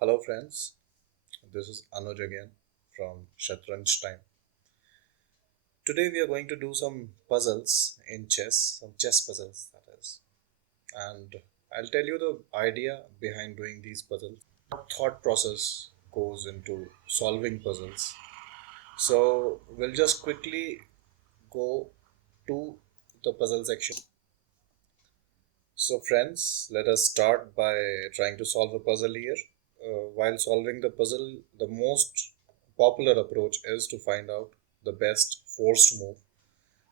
Hello friends, this is Anuj again from Shatranj time. Today we are going to do some puzzles in chess, some chess puzzles that is. And I'll tell you the idea behind doing these puzzles. What thought process goes into solving puzzles. So we'll just quickly go to the puzzle section. So friends, let us start by trying to solve a puzzle here. While solving the puzzle, the most popular approach is to find out the best forced move.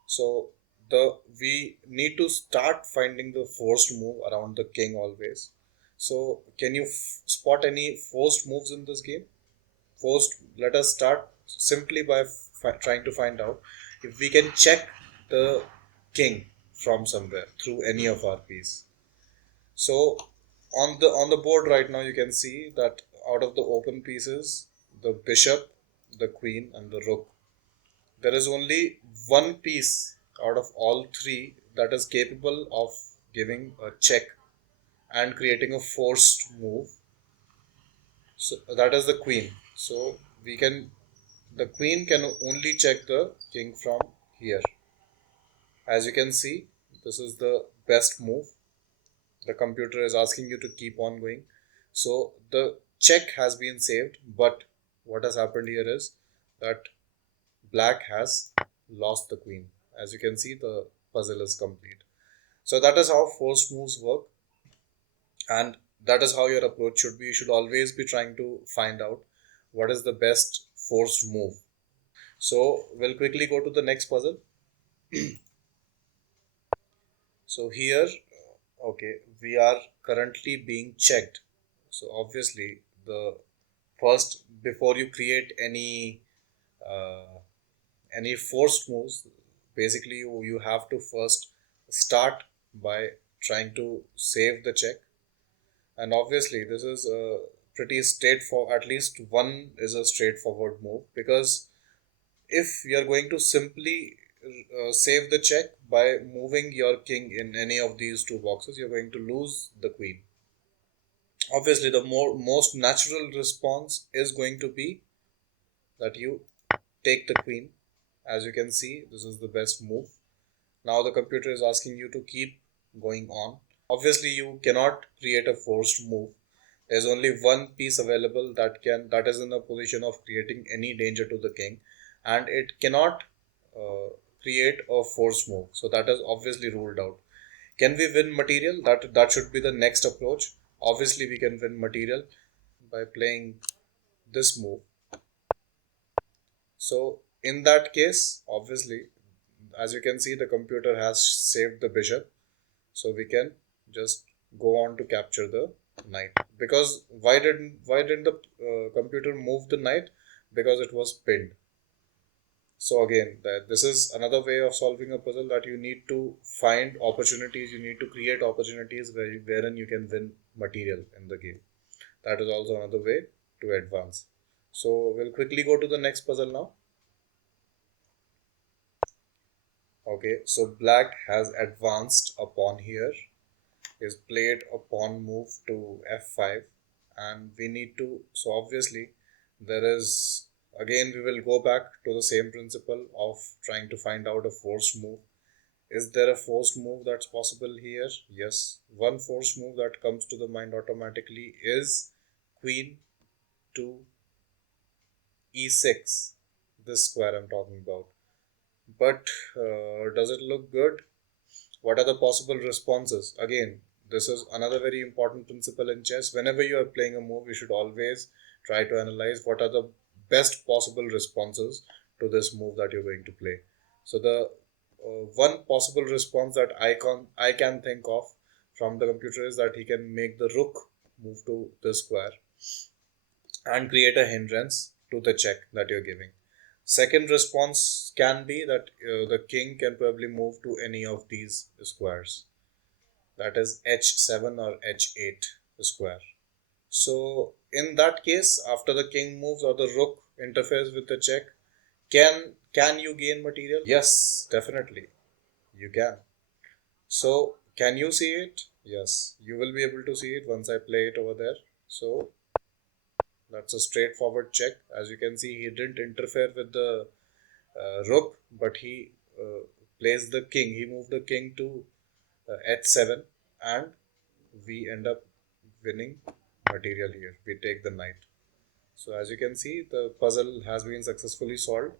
So we need to start finding the forced move around the king always. So can you spot any forced moves in this game? Forced. Let us start simply by trying to find out if we can check the king from somewhere through any of our piece. So on the board right now you can see that out of the open pieces, the bishop, the queen and the rook, there is only one piece out of all three that is capable of giving a check and creating a forced move. So that is the queen. So we can the queen can only check the king from here. As you can see, this is the best move. The computer is asking you to keep on going. So the check has been saved, but what has happened here is that black has lost the queen. As you can see, the puzzle is complete. So that is how forced moves work, and that is how your approach should be. You should always be trying to find out what is the best forced move. So we'll quickly go to the next puzzle. So here, okay, we are currently being checked. So obviously, the first before you create uh, any forced moves, basically you have to first start by trying to save the check. And obviously, this is a pretty straightforward. At least one is a straightforward move because if you're going to simply save the check by moving your king in any of these two boxes, you're going to lose the queen. Obviously, the most natural response is going to be that you take the queen. As you can see, this is the best move. Now the computer is asking you to keep going on. Obviously, you cannot create a forced move. There's only one piece available that is in a position of creating any danger to the king, and it cannot uh, create a forced move. So that is obviously ruled out. Can we win material? That should be the next approach. Obviously, we can win material by playing this move. So in that case, obviously, as you can see, the computer has saved the bishop, so we can just go on to capture the knight. Because why didn't the computer move the knight? Because it was pinned. So again, that this is another way of solving a puzzle, that you need to find opportunities, you need to create opportunities wherein you can win material in the game. That is also another way to advance. So we'll quickly go to the next puzzle now. Okay, so black has advanced a pawn here, is played a pawn move to f5, and we need to, so obviously there is, again we will go back to the same principle of trying to find out a forced move. Is there a forced move that's possible here? Yes, one forced move that comes to the mind automatically is queen to e6, this square I'm talking about. But does it look good? What are the possible responses? Again, this is another very important principle in chess. Whenever you are playing a move, you should always try to analyze what are the best possible responses to this move that you're going to play. So the one possible response that I can think of from the computer is that he can make the rook move to the square and create a hindrance to the check that you're giving. Second response can be that the king can probably move to any of these squares, that is h7 or h8 square. So in that case, after the king moves or the rook interferes with the check, can you gain material? Yes, definitely you can. So can you see it? Yes, you will be able to see it once I play it over there. So That's a straightforward check. As you can see, he didn't interfere with the rook, but he placed the king. He moved the king to h7, and we end up winning material here. We take the knight. So as you can see, the puzzle has been successfully solved.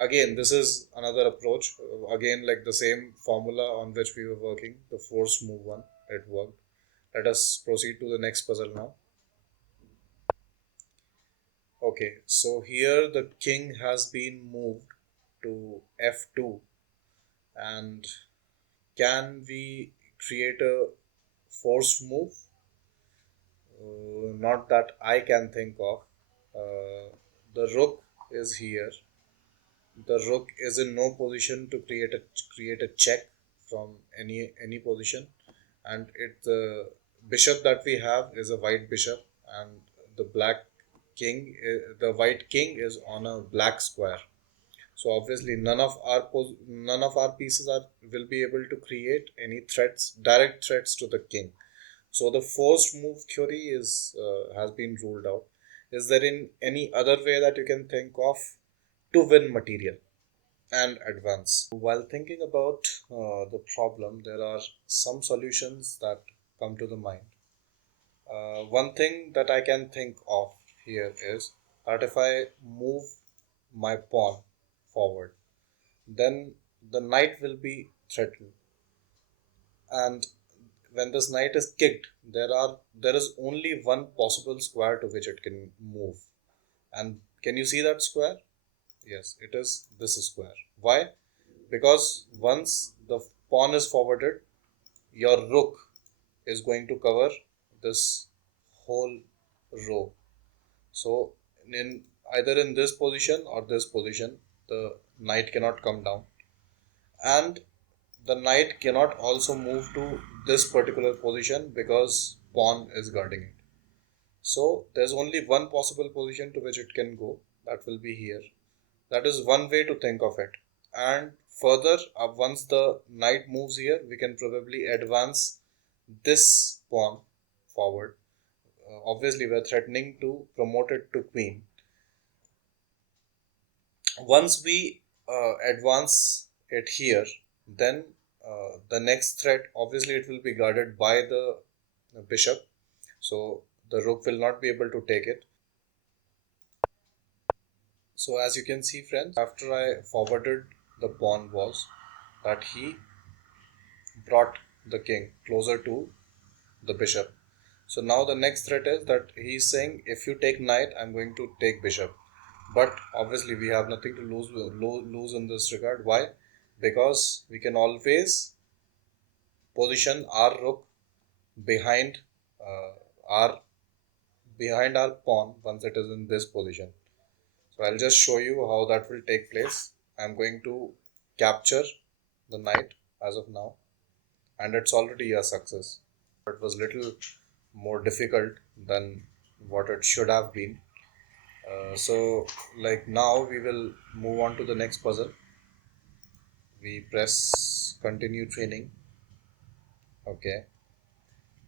Again, this is another approach. Again, like the same formula on which we were working, the forced move one, it worked. Let us proceed to the next puzzle now. Okay, so here the king has been moved to f2, and can we create a forced move? Not that I can think of. The rook is here. The rook is in no position to create a check from any position, and the bishop that we have is a white bishop, and the black the white king is on a black square. So obviously none of our pieces are will be able to create any direct threats to the king. So the forced move theory is has been ruled out. Is there in any other way that you can think of to win material and advance? While thinking about the problem, there are some solutions that come to the mind. One thing that I can think of here is that if I move my pawn forward, then the knight will be threatened. And when this knight is kicked, there is only one possible square to which it can move. And can you see that square? Yes, it is this square. Why? Because once the pawn is forwarded, your rook is going to cover this whole row. So in either in this position or this position, the knight cannot come down, and the knight cannot also move to this particular position because pawn is guarding it. So there's only one possible position to which it can go. That will be here. That is one way to think of it. And further, once the knight moves here, we can probably advance this pawn forward. Obviously, we're threatening to promote it to queen. Once we advance it here, then the next threat, obviously, it will be guarded by the bishop. So the rook will not be able to take it. So as you can see, friends, after I forwarded the pawn was that he brought the king closer to the bishop. So now the next threat is that he's saying if you take knight, I'm going to take bishop. But obviously we have nothing to lose in this regard. Why? Because we can always position our rook behind our our pawn once it is in this position. So I'll just show you how that will take place. I'm going to capture the knight as of now, and it's already a success. It was little more difficult than what it should have been. So like now we will move on to the next puzzle. We press continue training. Okay.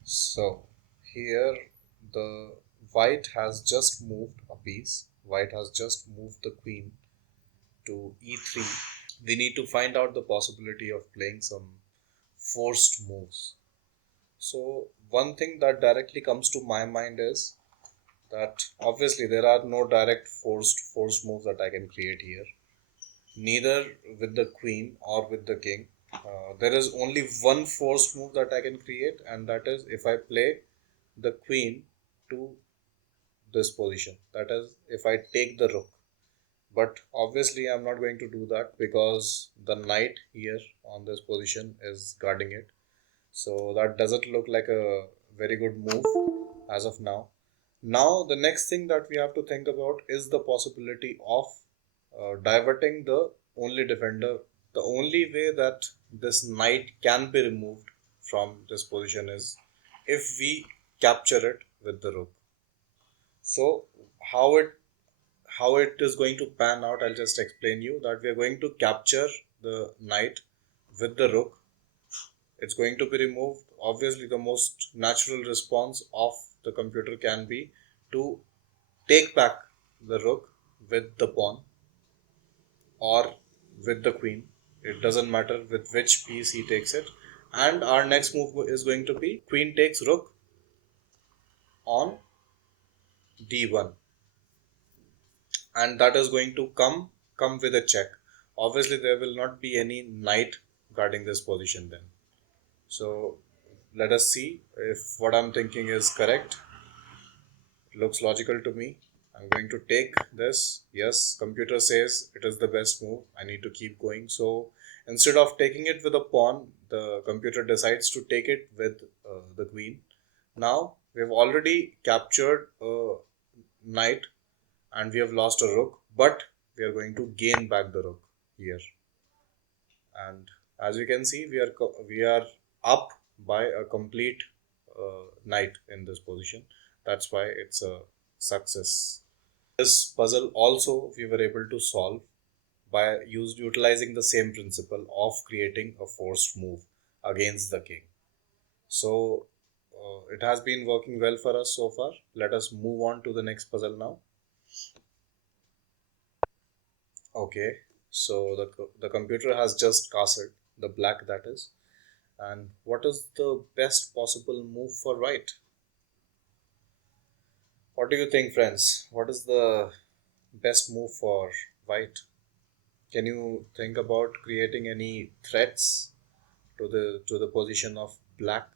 So here the white has just moved a piece. White has just moved the queen to e3. We need to find out the possibility of playing some forced moves. So one thing that directly comes to my mind is that obviously there are no direct forced moves that I can create here, neither with the queen or with the king. There is only one forced move that I can create, and that is if I play the queen to this position. That is, if I take the rook. But obviously, I'm not going to do that because the knight here on this position is guarding it. So that doesn't look like a very good move as of now. Now, the next thing that we have to think about is the possibility of diverting the only defender. The only way that this knight can be removed from this position is if we capture it with the rook. So, how it is going to pan out, I'll just explain you that we are going to capture the knight with the rook. It's going to be removed. Obviously, the most natural response of the computer can be to take back the rook with the pawn or with the queen. It doesn't matter with which piece he takes it. And our next move is going to be queen takes rook on d1, and that is going to come with a check. Obviously, there will not be any knight guarding this position then. So let us see if what I'm thinking is correct. It looks logical to me. I'm going to take this. Yes, computer says it is the best move. I need to keep going. So instead of taking it with a pawn, the computer decides to take it with the queen. Now we have already captured a knight and we have lost a rook, but we are going to gain back the rook here. And as you can see, we are up by a complete knight in this position. That's why it's a success. This puzzle also we were able to solve by utilizing the same principle of creating a forced move against the king. So it has been working well for us so far. Let us move on to the next puzzle now. Okay, so the computer has just castled the black, that is. And what is the best possible move for white? What do you think, friends? What is the best move for white? Can you think about creating any threats to the position of black?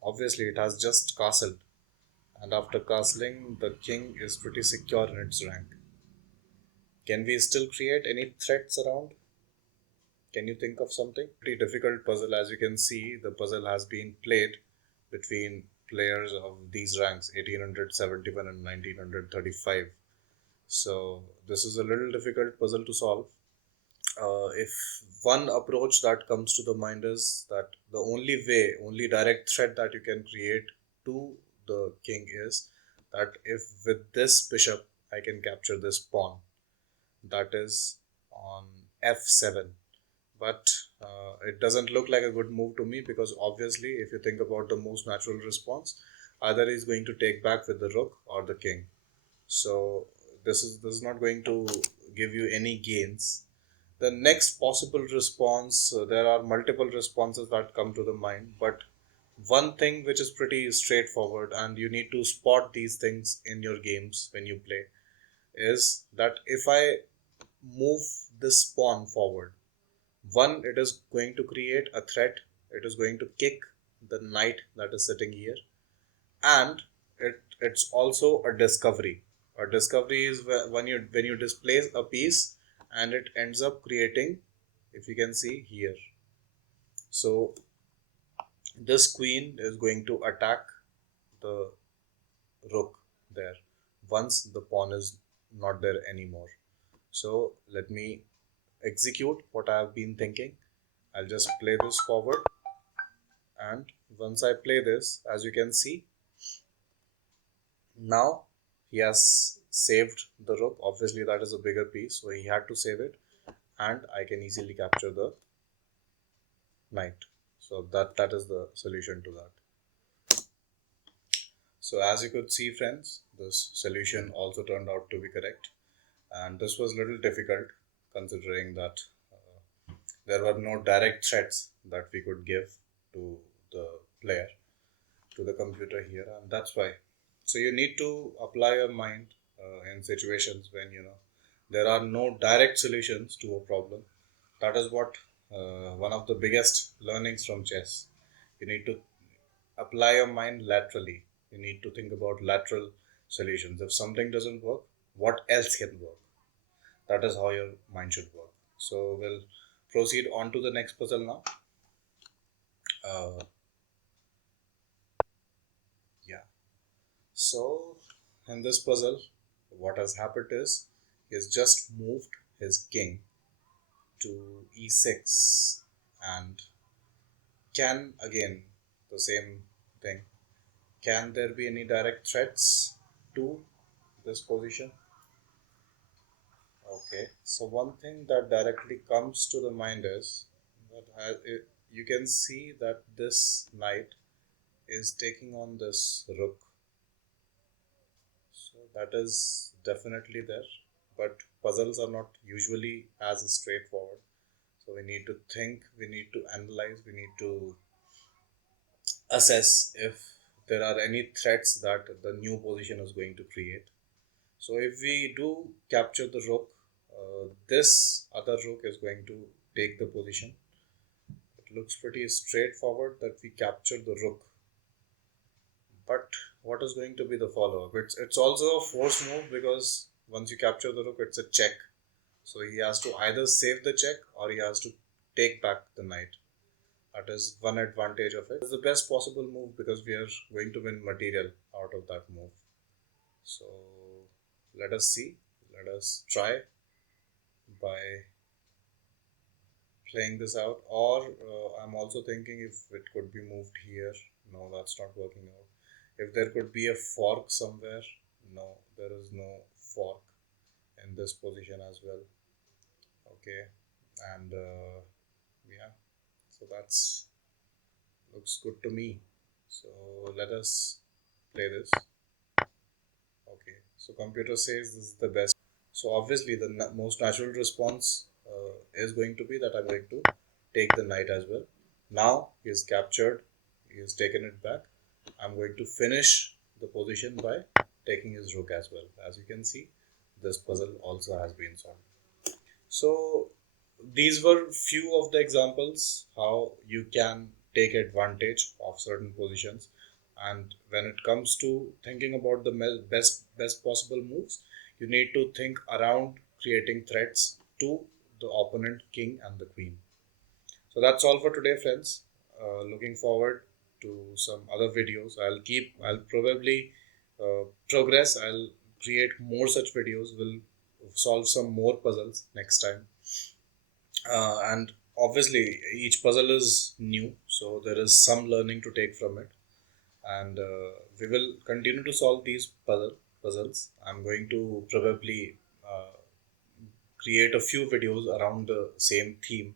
Obviously, it has just castled, and after castling, the king is pretty secure in its rank. Can we still create any threats around? Can you think of something? Pretty difficult puzzle. As you can see, the puzzle has been played between players of these ranks 1871 and 1935. So this is a little difficult puzzle to solve. If one approach that comes to the mind is that the only way, only direct threat that you can create to the king is that if with this bishop I can capture this pawn, that is on f7. But it doesn't look like a good move to me, because obviously if you think about the most natural response, either he's going to take back with the rook or the king. So this is not going to give you any gains. The next possible response, there are multiple responses that come to the mind, but one thing which is pretty straightforward, and you need to spot these things in your games when you play, is that if I move this pawn forward, one, it is going to create a threat. It is going to kick the knight that is sitting here, and it's also a discovery. A discovery is when you displace a piece and it ends up creating, if you can see here. So this queen is going to attack the rook there once the pawn is not there anymore. So let me execute what I have been thinking. I'll just play this forward, and once I play this, as you can see, now he has saved the rook. Obviously that is a bigger piece, so he had to save it, and I can easily capture the knight. So that is the solution to that. So as you could see, friends, this solution also turned out to be correct, and this was a little difficult considering that there were no direct threats that we could give to the player, to the computer here, and that's why. So you need to apply your mind in situations when there are no direct solutions to a problem. That is what one of the biggest learnings from chess. You need to apply your mind laterally. You need to think about lateral solutions. If something doesn't work, what else can work? That is how your mind should work. So we'll proceed on to the next puzzle now. Uh, yeah. So in this puzzle, what has happened is he's just moved his king to e6, and can again the same thing. Can there be any direct threats to this position? Okay, so one thing that directly comes to the mind is that you can see that this knight is taking on this rook. That is definitely there, but puzzles are not usually as straightforward. So we need to think, we need to analyze, we need to assess if there are any threats that the new position is going to create. So if we do capture the rook, this other rook is going to take the position. It looks pretty straightforward that we capture the rook. But what is going to be the follow-up? It's also a forced move because once you capture the rook, it's a check. So he has to either save the check or he has to take back the knight. That is one advantage of it. It's the best possible move because we are going to win material out of that move. So let us see. Let us try by playing this out. Or I'm also thinking if it could be moved here. No, that's not working out. If there could be a fork somewhere. No, there is no fork in this position as well. Okay, and yeah, so that's looks good to me. So let us play this. Okay, so computer says this is the best. So obviously the most natural response is going to be that I'm going to take the knight as well. Now he is captured, he has taken it back. I'm going to finish the position by taking his rook as well. As you can see, this puzzle also has been solved. So these were few of the examples how you can take advantage of certain positions, and when it comes to thinking about the best possible moves, you need to think around creating threats to the opponent king and the queen. So that's all for today, friends. Looking forward to some other videos. I'll probably progress. I'll create more such videos. We'll solve some more puzzles next time. And obviously, each puzzle is new, so there is some learning to take from it. And we will continue to solve these puzzles. I'm going to probably create a few videos around the same theme,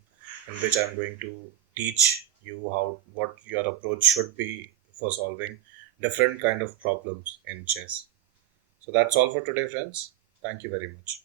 in which I'm going to teach you how what your approach should be for solving different kind of problems in chess. So that's all for today, friends. Thank you very much.